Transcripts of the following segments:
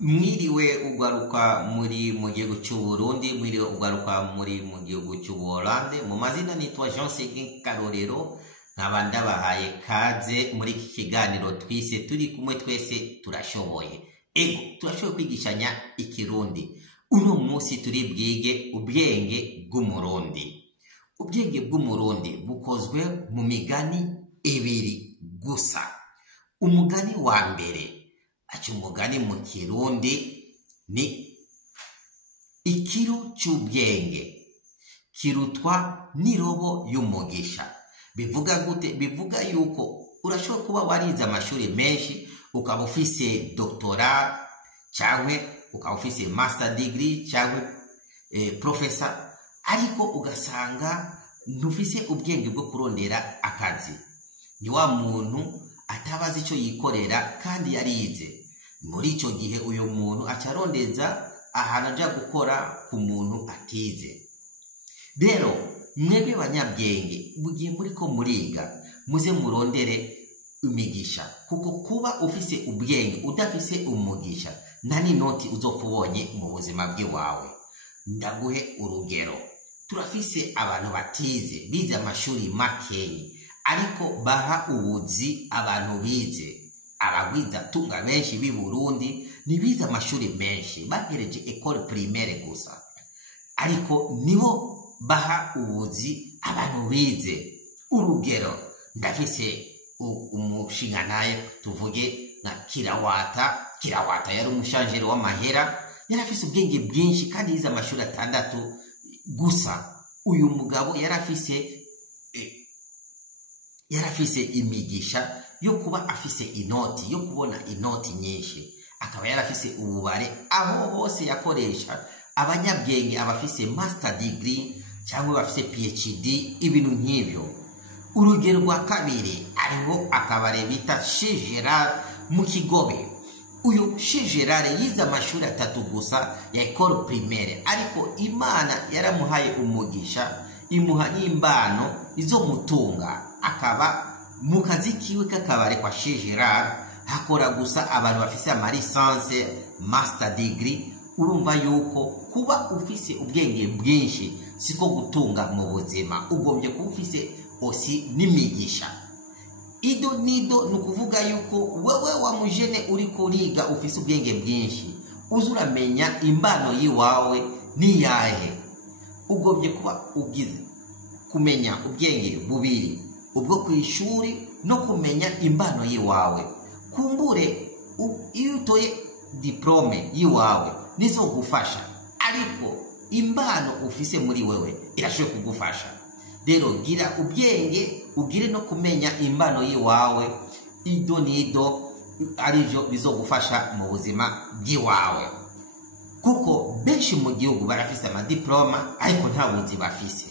Mwiriwe ugaruka muri mu gihugu cy'u Burundi, mwiriwe ugaruka muri mu gihugu cy'u Buholande. Mu mazina nitwa Jean Seguin Karorero, nkaba ndabahaye kaze muri iki kiganiro twise turi kumwe twese turashoboye. Ego turashoboye kwigishanya ikirundi. Uno munsi turi bwige ubwenge bw'umurundi. Ubwenge bw'umurundi bukozwe mu migani ibiri gusa. Umugani wa mbere, umugani mu kirundi ni ikiro cy'ubwenge kirutwa n'irobo y'umugisha. Bivuga gute? Bivuga yuko urashobora kuba warize amashuri menshi, ukaba ufise doctorat cyangwa ukaba ufise master degree cyangwa professor, ariko ugasanga ntufise ubwenge bwo kurondera akazi. Ni wa muntu atabazi icyo yikorera kandi yarize. Muri icyo gihe uyu muntu acarondeza ahantu ajya gukora ku muntu atize. Rero mwebwe banyabwenge, mugiye muri ko muriga, muze murondere imigisha, kuko kuba ufise ubwenge udafise umugisha nta n'inoti uzopfa ubonye mu buzima bw'iwawe. Ndaguhe urugero. Turafise abantu batize, bize amashuri makeyi, ariko baha ubuzi abantu bize. Abagwiza tunga benshi b'i Burundi nibize amashuri menshi, bagereje école primaire gusa, ariko nibo baha ubuzi abantu bize. Urugero, ndafise umushinga naye tuvuge na Kirawata yari umushanjere w'amahera, yarafise ubwenge bwinshi kandi yize amashuri 6 gusa. Uyu mugabo yarafise imigisha yo kuba afise inoti, yo kubona inoti nyinshi. Akaba yarafise ububare aho hose yakoresha abanyabwenge, abafise master degree cyangwa bafise PhD, ibintu nk'ibyo. Urugero rwa kabiri, ariho akabare bita Chez Gerard mu Kigobe. Uyu Chez Gerard yize amashuri 3 gusa ya école primaire, ariko Imana yaramuhaye umugisha, imuha n'imbano izo mutunga. Akaba mu kazi kiwe k'akabare kwa Chez Gerard hakora gusa abantu bafise ama licence, master degree. Urumva yuko kuba ufise ubwenge bwinshi siko gutunga mu buzima, ugombye kuba ufise osi n'imigisha. Ido nido nukuvuga yuko wewe wa mujene uri kuriga ufise ubwenge bwinshi, uzuramenya imbano yiwawe ni yahe. Ugombye kuba ugize kumenya ubwenge bubiri, ubwo kwishuri no kumenya imbano yiwawe. Kumbure iyo utoye diplome yiwawe nizo gufasha, ariko imbano ufise muri wewe irashoboye kugufasha. Rero gira ubwenge, ugire no kumenya imbano yiwawe. Ido nido arivyo bizogufasha mu buzima bw'iwawe, kuko benshi mu gihugu barafise ama diploma ariko nta buzi bafise.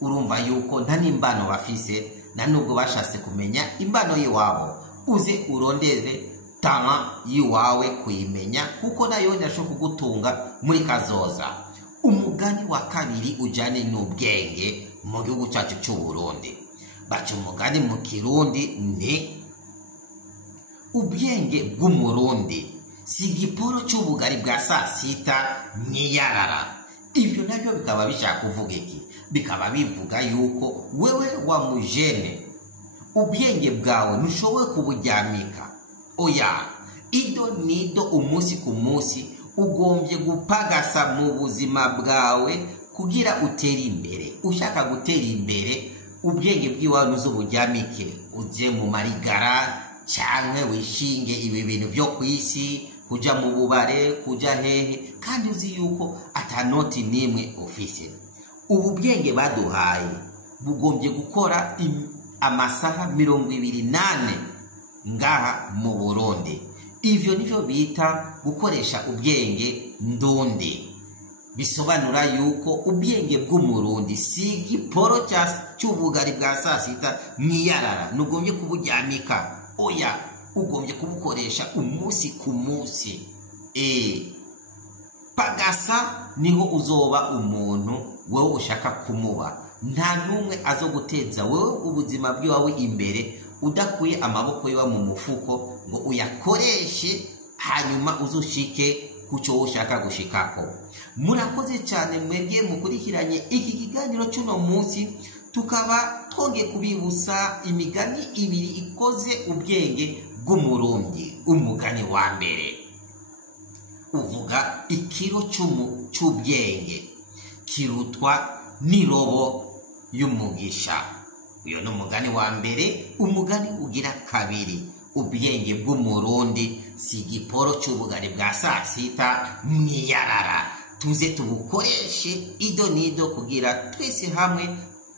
Urumva yuko nta n'imbano bafise, na nubwo bashatse kumenya imbano yiwabo. Uze urondere talent yiwawe kuyimenya, kuko nayo ndashobora kugutunga muri kazoza. Umugani wa kabiri ujane n'ubwenge mu gihugu cyacu cy'u Burundi. Baca umugani mu kirundi ni ubwenge bw'umurundi si igiporo cy'ubugari bwa sasita mwiyarara. Ibyo nabyo bikaba bishaka kuvuga iki? Bikaba bivuga yuko wewe wa mujene ubwenge bwawe ntushoboye kuburyamika. Oya, ido nido umunsi ku munsi ugombye gupagasa mu buzima bwawe kugira utere imbere. Ushaka gutera imbere, ubwenge bw'iwawe nuzoburyamike, uje mu marigara cyangwa wishinge ibi bintu byo kwisi, kuja mu bubare, kuja hehe, kandi uzi yuko atanoti nimwe ufise. Ubu bwenge baduhaye bugombye gukora amasaha 28 ngaha mu Burundi. Ivyo nivyo bita gukoresha ubwenge ndundi. Bisobanura yuko ubwenge bw'umurundi si igiporo cy'ubugari bwa sasita mwiyarara nugombye kuburyamika. Oya, ugombye kubukoresha umunsi ku munsi. Pagasa niho uzoba umuntu wewe ushaka kumuba. Nta numwe azoguteza wewe ubuzima bw'iwawe imbere udakuye amaboko yiwa mu mufuko ngo uyakoreshe hanyuma uzushike kuco ushaka gushikako. Murakoze cyane mwebwe mukurikiranye iki kiganiro cy'uno munsi, tukaba twongeye kubibutsa imigani ibiri ikoze ubwenge bw'umurundi. Umugani wa mbere uvuga ikiro cy'ubwenge kirutwa n'irobo y'umugisha. Uyo ni umugani wa mbere. Umugani ugira kabiri, ubwenge bw'umurundi si igiporo cy'ubugari bwa saa sita mwiyarara. Tuze tubukoreshe ido nido kugira twese hamwe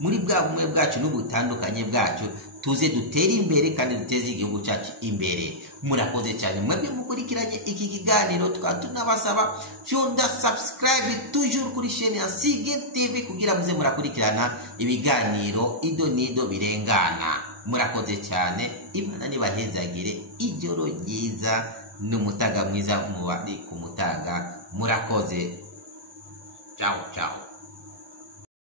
muri bwa bumwe bwacu n'ubutandukanye bwacu tuze dutere imbere kandi duteze igihugu cyacu imbere. Murakoze cyane mwebwe mukurikiranye iki kiganiro. Tukaba tunabasaba fyonda subscribe toujours kuri chaîne ya Sige TV kugira muze murakurikirana ibiganiro ido nido birengana. Murakoze cyane. Imana nibahezagire ijoro ryiza n'umutaga mwiza mubari ku mutaga. Murakoze. Ciao ciao.